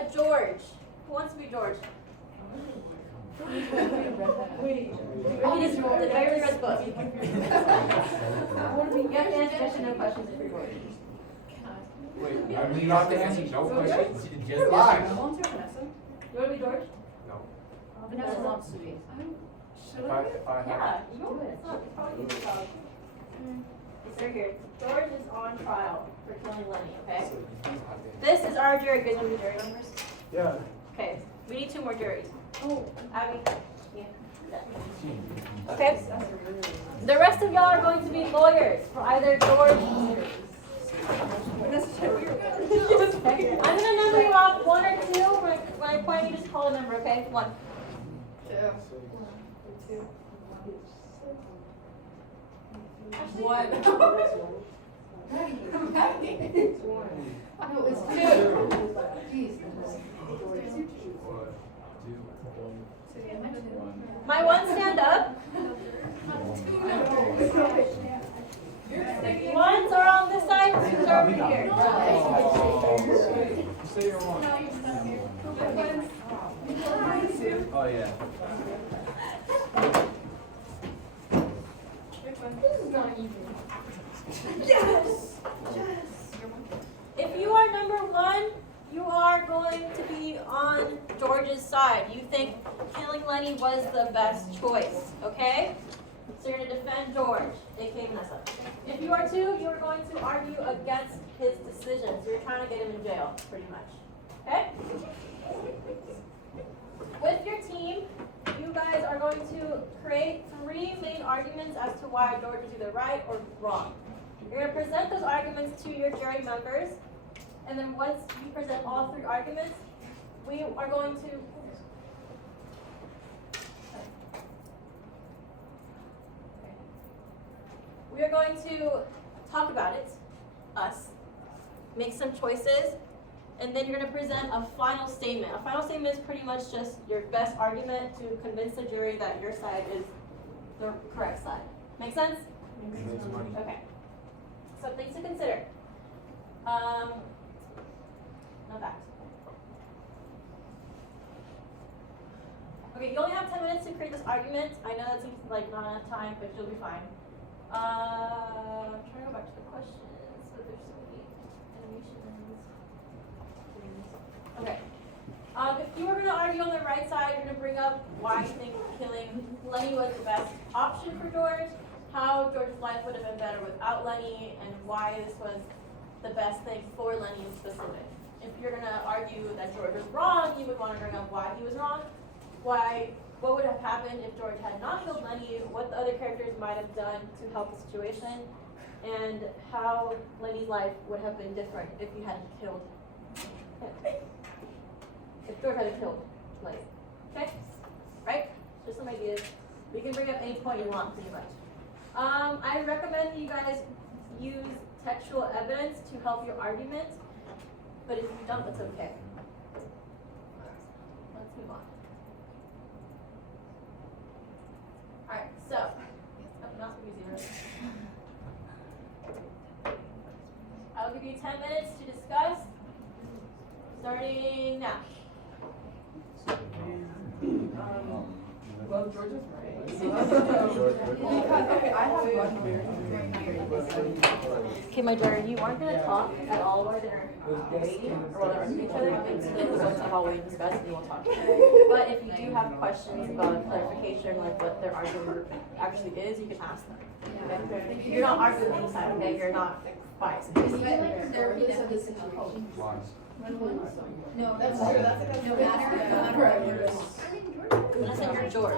a George. Who wants to be George? Wait. Read his very red book. You have to answer yes or no questions if you're George. Wait, are we not asking no questions? Just Why? You want to be George? No. Vanessa wants to be. If I have. Yeah, you know it's not. It's probably your job. It's right here. George is on trial for killing Lenny. Okay. This is our jury. You guys want to be jury members? Yeah. Okay. We need 2 more juries. Oh. Abby. Yeah. Okay. The rest of y'all are going to be lawyers for either George. I'm gonna number you off 1 or 2. When I point, you just call a number. Okay. 1. 2. 2. 1. No, it's 2. Jeez. My 1 stand up. Ones are on this side, 2s are over here. Say your one. Oh yeah. This is not easy. Yes! If you are number 1, you are going to be on George's side. You think killing Lenny was the best choice, okay? So you're going to defend George, aka Vanessa. If you are 2, you are going to argue against his decision. So you're trying to get him in jail, pretty much. Okay? With your team, you guys are going to create 3 main arguments as to why George is either right or wrong. You're going to present those arguments to your jury members, and then once you present all 3 arguments, we are going to talk about it, us, make some choices, and then you're going to present a final statement. A final statement is pretty much just your best argument to convince the jury that your side is the correct side. Make sense? Okay. So things to consider. No facts. Okay, you only have 10 minutes to create this argument. I know that seems like not enough time, but you'll be fine. I'm trying to go back to the questions, but there's so many animations. Okay. If you were going to argue on the right side, you're going to bring up why you think killing Lenny was the best option for George, how George's life would have been better without Lenny, and why this was the best thing for Lenny in specific. If you're going to argue that George was wrong, you would want to bring up why he was wrong, what would have happened if George had not killed Lenny, what the other characters might have done to help the situation, and how Lenny's life would have been different if he hadn't killed him. If George hadn't killed Lenny. Okay? Right? Just some ideas. We can bring up any point you want, pretty much. I recommend that you guys use textual evidence to help your argument, but if you don't, that's okay. Let's move on. Alright, so, not so easy, right? I'll give you 10 minutes to discuss, starting now. Well, George is right. Okay, I have one here. Okay, my daughter, you aren't going to talk at all while they're waiting or while they're with each other. It's what's how we discuss and we won't talk. But if you do have questions about clarification, like what their argument actually is, you can ask them. Okay? You're not arguing on the side, okay? You're not biased. Regardless of the situation. No, that's true. That's like no matter. Unless you're George. I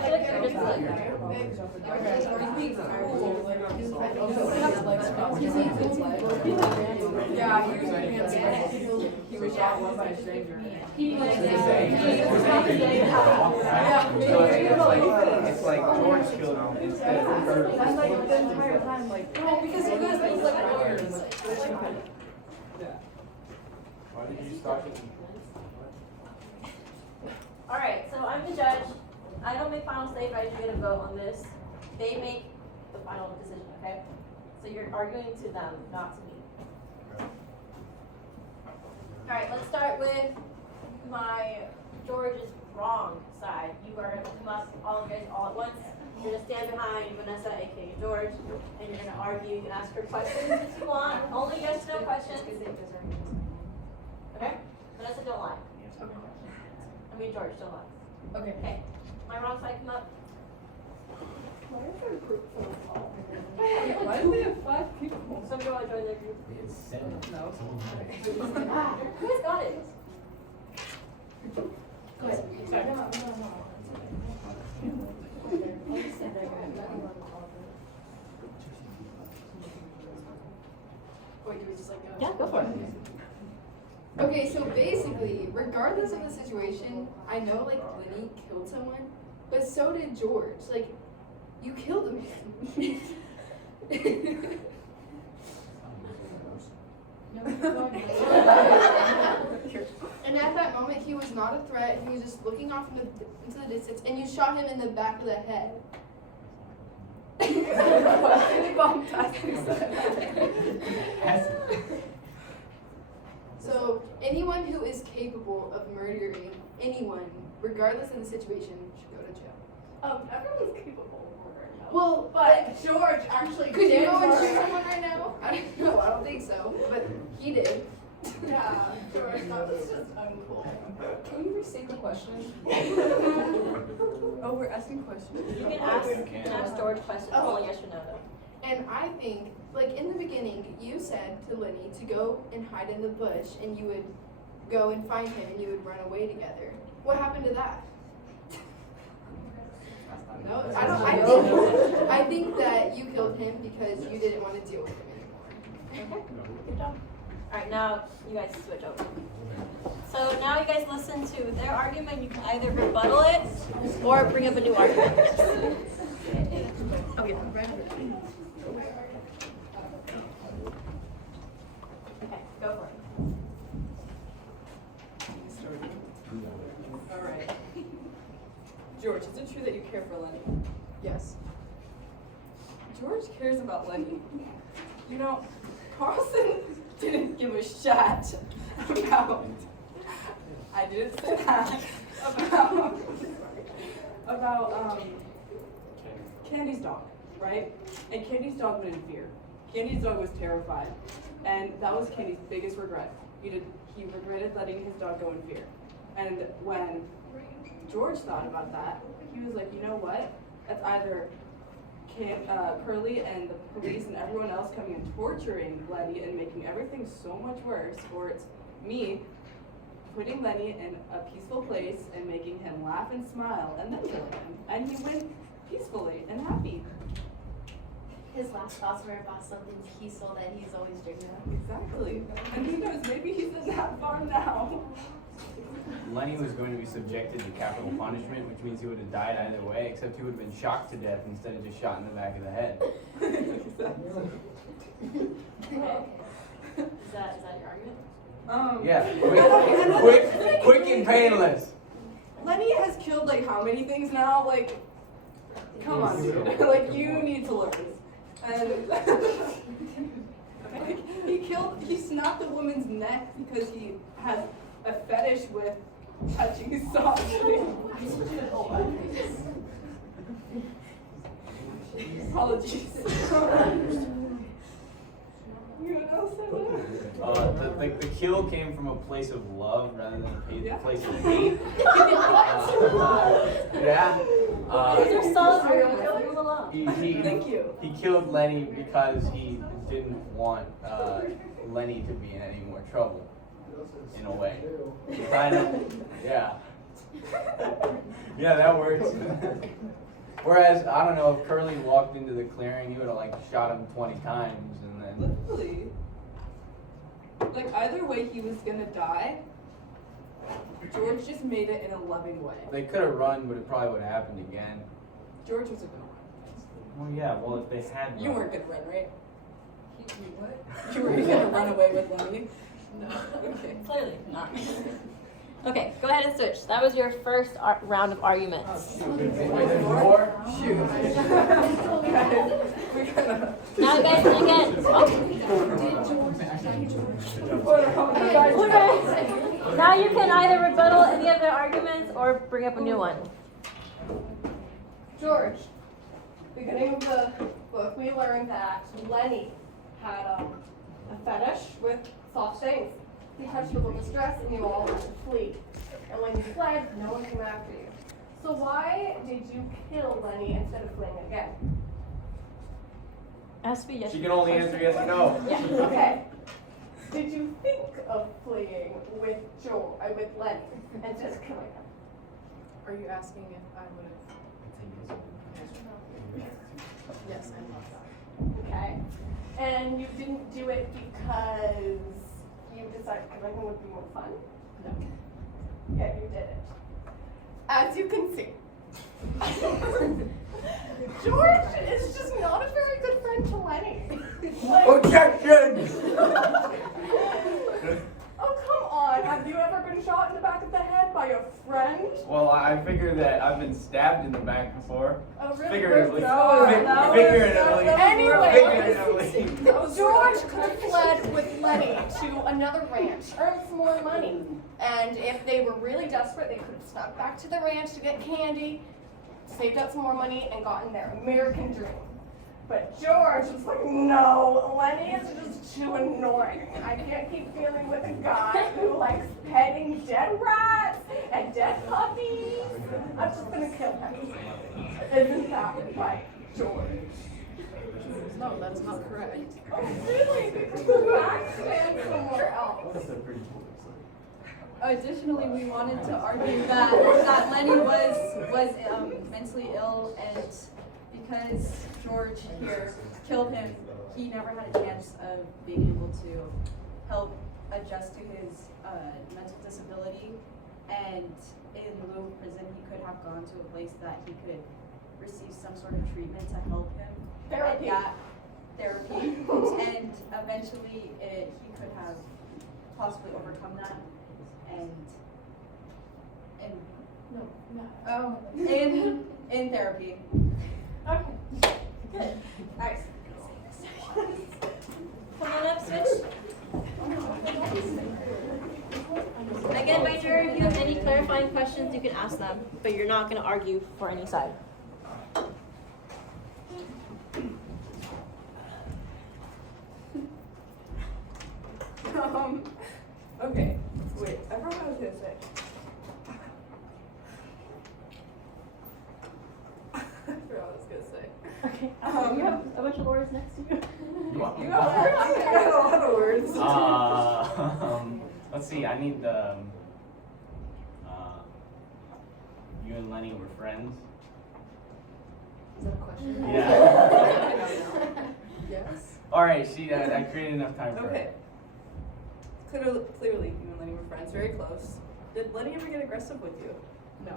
feel like you're just like. Yeah, he was shot one by a stranger. It's like George killed him instead of her. That's like the entire time, like, no, because you guys think like lawyers. Why did you start it? Alright, so I'm the judge. I don't make final say, but I do get a vote on this. They make the final decision, okay? So you're arguing to them, not to me. Alright, let's start with my George's wrong side. You are gonna come up, all of you guys, all at once. You're gonna stand behind Vanessa, aka George, and you're gonna argue. You can ask her questions if you want. Only yes, no questions. Okay? Vanessa, don't lie. I mean, George, don't lie. Okay. Okay. My wrong side, come up. Why is our group so small? Why do we have 5 people? Some girl join their group. We had 7. No. Who has got it? Go ahead. Sorry. No. Wait, do we just like go? Yeah, go for it. Okay, so basically, regardless of the situation, I know like Lenny killed someone, but so did George. Like, you killed a man. And at that moment, he was not a threat. He was just looking off into the distance, and you shot him in the back of the head. So anyone who is capable of murdering anyone, regardless of the situation, should go to jail. Everyone's capable of murdering them. Well, But George actually could you did go and shoot murder. someone right now? I don't know. I don't think so, but he did. Yeah, George, that was just uncool. Can you restate the question? Oh, we're asking questions. You can ask George questions, only yes or no though. And I think, like in the beginning, you said to Lenny to go and hide in the bush, and you would go and find him, and you would run away together. What happened to that? No, I don't. I think that you killed him because you didn't want to deal with him anymore. Okay, good job. Alright, now you guys switch over. So now you guys listen to their argument. You can either rebuttal it or bring up a new argument. Oh yeah, right. Okay, go for it. Alright. George, is it true that you care for Lenny? Yes. George cares about Lenny. You know, Carlson didn't give a shit about. I didn't say that. About Candy's dog, right? And Candy's dog went in fear. Candy's dog was terrified. And that was Candy's biggest regret. He regretted letting his dog go in fear. And when George thought about that, he was like, you know what? That's either Curly and the police and everyone else coming and torturing Lenny and making everything so much worse, or it's me putting Lenny in a peaceful place and making him laugh and smile and then killing him. And he went peacefully and happy. His last thoughts were about something peaceful that he's always dreamed of. Exactly. And who knows, maybe he's in that farm now. Lenny was going to be subjected to capital punishment, which means he would have died either way, except he would have been shocked to death instead of just shot in the back of the head. Okay. Is that your argument? Yeah, quick and painless. Lenny has killed like how many things now? Like, come on, dude. Like, you need to learn. And like, he snapped a woman's neck because he has a fetish with touching softly. Apologies. You know, The kill came from a place of love rather than a Yeah. place of hate. Yeah. These are solid arguments. Leave them alone. Thank you. He killed Lenny because he didn't want Lenny to be in any more trouble. In a way. Kind of. Yeah. Yeah, that works. Whereas, I don't know, if Curly walked into the clearing, he would have like shot him 20 times and then. Literally. Like, either way he was gonna die, George just made it in a loving way. They could have run, but it probably would have happened again. George wasn't gonna run. Well, yeah, well, if they had You run. weren't gonna run, right? What? You were gonna run away with Lenny? No. Okay. Clearly not. Okay, go ahead and switch. That was your first round of arguments. More? Shoot. Now guys, again. Okay. Now you can either rebuttal any of their arguments or bring up a new one. George, beginning of the book, we learned that Lenny had a fetish with soft things. He touched the woman's dress and you all had to flee. And when you fled, no one came after you. So why did you kill Lenny instead of fleeing again? Has to be yes. She can only answer yes or no. Yeah. Okay. Did you think of fleeing with with Lenny and just killing him? Are you asking if I would have? Yes, I thought that. Okay. And you didn't do it because you decided killing him would be more fun? No. Yeah, you did it. As you can see. George is just not a very good friend to Lenny. Objection! Oh, come on. Have you ever been shot in the back of the head by a friend? Well, I figure that I've been stabbed in the back before. Oh, really? Figuratively. Figuratively. Anyway, Figuratively. George could have fled with Lenny to another ranch, earned some more money. And if they were really desperate, they could have snuck back to the ranch to get candy, saved up some more money, and gotten their American dream. But George was like, no, Lenny is just too annoying. I can't keep dealing with a guy who likes petting dead rats and dead puppies. I'm just gonna kill him. Isn't that right, George? No, that's not correct. Oh, really? Because the facts stand somewhere else. Additionally, we wanted to argue that Lenny was mentally ill, and because George here killed him, he never had a chance of being able to help adjust to his mental disability. And in lieu of prison, he could have gone to a place that he could receive some sort of treatment to help him. Therapy. Yeah, therapy. And eventually, he could have possibly overcome that. In therapy. Okay. Good. Nice. Come on up, switch. Again, my jury, if you have any clarifying questions, you can ask them, but you're not going to argue for any side. Okay. Wait, I forgot what I was gonna say. I forgot what I was gonna say. Okay. You have a bunch of words next to you. I got a lot of words. Let's see. I need the. You and Lenny were friends. Is that a question? Yeah. Yes. All right. See, I created enough time for Okay. it. Clearly, you and Lenny were friends, very close. Did Lenny ever get aggressive with you? No.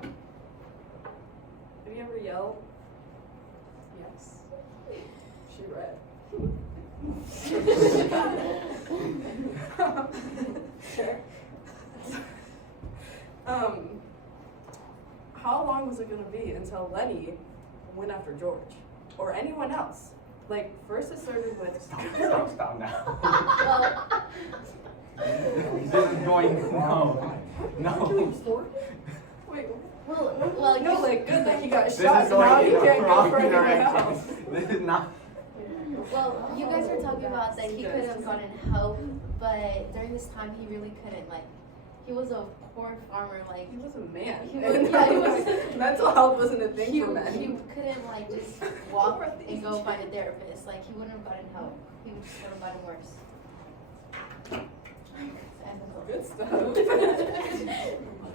Did he ever yell? Yes. She read. Sure. How long was it gonna be until Lenny went after George or anyone else? Like first it started with. Stop now. This is going no. Wait. Well, No, like good that he got This shot. is So now going he in can't the go wrong for anyone direction. else. This is not. Well, you guys were talking about that he could have gotten help, but during this time he really couldn't. Like, he was a poor farmer. Like, He was a man. He was- yeah, he was- Mental health wasn't a thing he for men. couldn't like just walk and go find a therapist. Like, he wouldn't have gotten help. He would just would have gotten worse. Good stuff.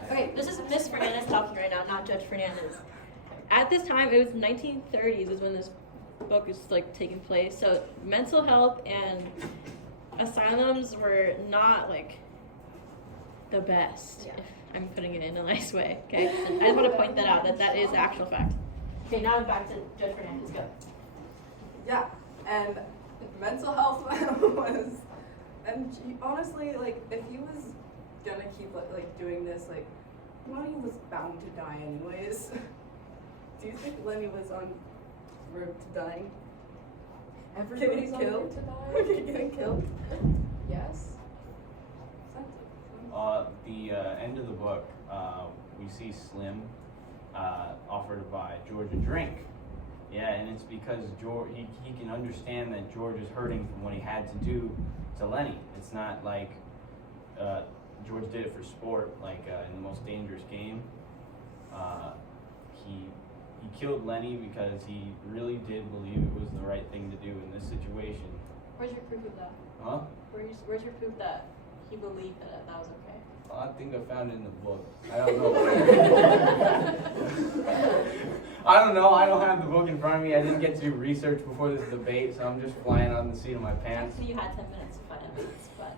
Okay, this is Miss Fernandez talking right now, not Judge Fernandez. At this time, it was 1930s is when this book is like taking place. So mental health and asylums were not like the best. Yeah. If I'm putting it in a nice way. Okay, I just want to point that out that is actual fact. Okay, now back to Judge Fernandez. Go. Yeah, and mental health was, and honestly, like, if he was gonna keep like doing this, like, Lenny was bound to die anyways. Do you think Lenny was on road to dying? Everybody's on killed? here to die. Getting killed? Yes. The end of the book, we see Slim offer to buy George a drink. Yeah, and it's because George, he can understand that George is hurting from what he had to do to Lenny. It's not like George did it for sport, like in the most dangerous game. He killed Lenny because he really did believe it was the right thing to do in this situation. Where's your proof of that? Huh? Where's your proof that he believed that that was okay? I think I found it in the book. I don't know. I don't know. I don't have the book in front of me. I didn't get to do research before this debate, so I'm just flying on the seat of my pants. Actually, you had 10 minutes to find evidence, but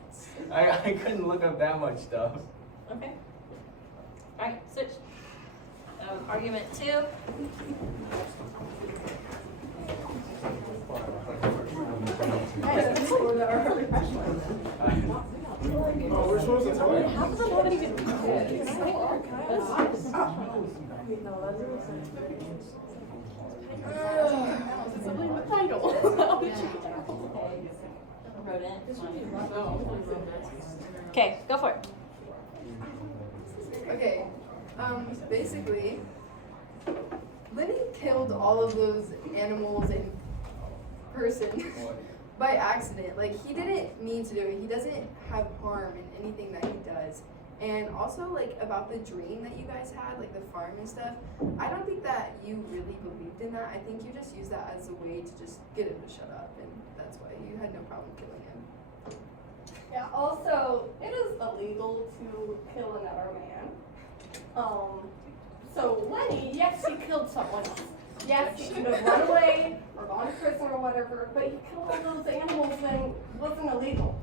I couldn't look up that much stuff. okay. All right, switch. Argument 2. We're supposed to tell you. How does that even Okay, go for it. Okay, basically, Lenny killed all of those animals in person by accident. Like, he didn't mean to do it. He doesn't have harm in anything that he does. And also, like, about the dream that you guys had, like the farm and stuff, I don't think that you really believed in that. I think you just used that as a way to just get him to shut up, and that's why you had no problem killing him. Yeah, also, it is illegal to kill another man. So Lenny, yes, he killed someone else. Yes, he could have run away or gone to prison or whatever, but he killed all those animals and it wasn't illegal.